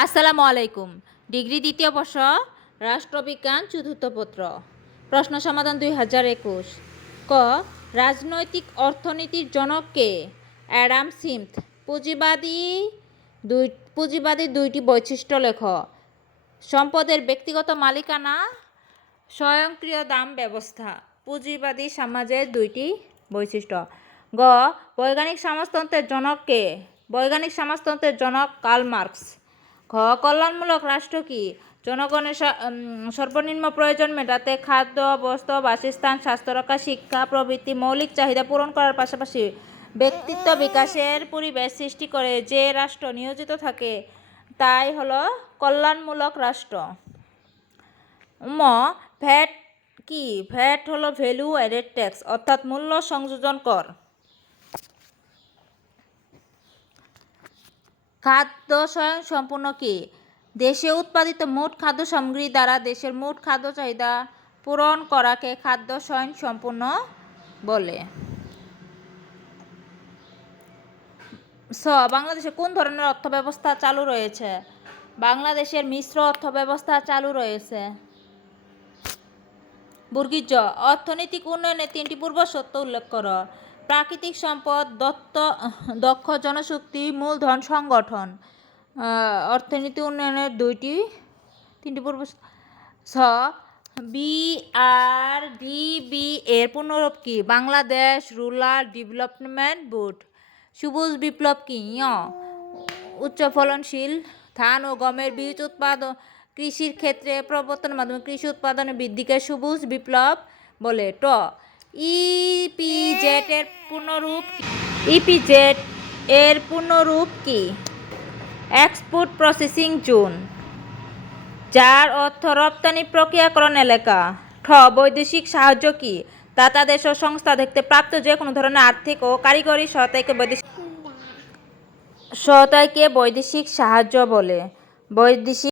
আসসালামু আলাইকুম। ডিগ্রি দ্বিতীয় বর্ষ, রাষ্ট্রবিজ্ঞান চতুর্থ পত্র। প্রশ্ন সমাধান 2021। ক. রাজনৈতিক অর্থনীতির জনক কে? Adam Smith. পুঁজিবাদী দুইটি বৈশিষ্ট্য লেখ। সম্পদের ব্যক্তিগত মালিকানা, স্বয়ংক্রিয় দাম ব্যবস্থা। পুঁজিবাদী সমাজের দুইটি বৈশিষ্ট্য। গ. বৈজ্ঞানিক সমাজতন্ত্রের জনক কে? বৈজ্ঞানিক সমাজতন্ত্রের জনক কার্ল মার্কস। ঘ. কল্যাণমূলক রাষ্ট্র কি? জনগণের সর্বনিম্ন প্রয়োজন মেটাতে খাদ্য, বস্ত্র, বাসস্থান, স্বাস্থ্যরক্ষা, শিক্ষা প্রভৃতি মৌলিক চাহিদা পূরণ করার পাশাপাশি ব্যক্তিত্ব বিকাশের পরিবেশ সৃষ্টি করে যে রাষ্ট্র নিয়োজিত থাকে তাই হলো কল্যাণমূলক রাষ্ট্র। ভ্যাট কি? ভ্যাট হলো ভ্যালু অ্যাডেড ট্যাক্স, অর্থাৎ মূল্য সংযোজন কর। খাদ্য স্বয়ংসম্পূর্ণ কি? দেশে উৎপাদিত মোট খাদ্য সামগ্রী দ্বারা দেশের মোট খাদ্য চাহিদা পূরণ করাকে খাদ্য স্বয়ংসম্পূর্ণ বলে। বাংলাদেশে কোন ধরনের অর্থব্যবস্থা চালু রয়েছে? বাংলাদেশের মিশ্র অর্থব্যবস্থা চালু রয়েছে। জ. অর্থনৈতিক উন্নয়নের 3টি পূর্বশর্ত উল্লেখ করো। প্রাকৃতিক সম্পদ, দক্ষ জনশক্তি, মূলধন সংগঠন। অর্থনীতি উন্নয়নের 3টি পূর্বশর্ত। BRDB এর পুনরূপ কি? Bangladesh rural development board. সবুজ বিপ্লব কি? উচ্চ ফলনশীল ধান ও গমের বীজ উৎপাদন কৃষির ক্ষেত্রে প্রবর্তনের মাধ্যমে কৃষি উৎপাদনের বৃদ্ধিকে সবুজ বিপ্লব বলে। ইপিজেড এর পুনরূপ কি? এক্সপোর্ট প্রসেসিং জোন, যার অর্থ রপ্তানি প্রক্রিয়াকরণ এলাকা। বৈদেশিক সাহায্য কি? দাতা দেশ ও সংস্থা দেখতে প্রাপ্ত যে কোনো ধরনের আর্থিক ও কারিগরি সহায়তাকে বৈদেশিক সাহায্য বলে। বৈদেশিক